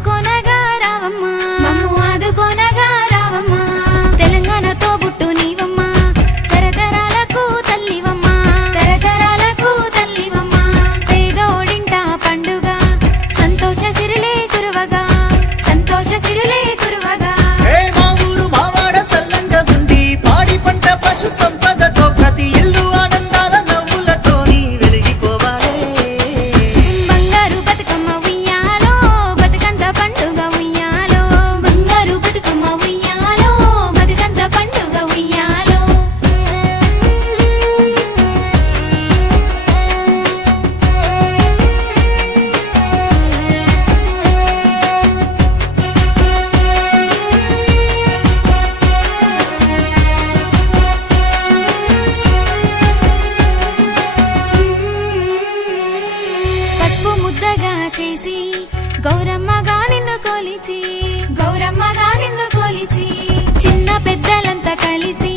ఆదుకోనగా రావమ్మ మమ్ము ఆదుకోనగా రావమ్మ తెలంగాణతో బుట్టు నీవమ్మ తరతరాలకు తల్లివమ్మ తరతరాలకు తల్లివమ్మ పేదోడింట పండుగ సంతోష సిరులే కురువగా సంతోష సిరులే కురువగా మా ఊరు మావాడ సల్లంగా ఉంది పాడి పంట పశు సంపదతో ప్రతి ఇల్లు ఆనందాల నవ్వులతోని వెలిగిపోవాలి బంగారు బతుకమ్మ ఉయ్యాలో బతుకంత పండుగ ఉయ్యాలో బంగారు బతుకమ్మ ఉయ్యాలో బతుకంత పండుగ ఉయ్యాలో పసుపు ముద్దగా చేసి గౌరమ్మగా నిన్ను కొలిచి గౌరమ్మగా నిన్ను కొలిచి చిన్న పెద్దలంతా కలిసి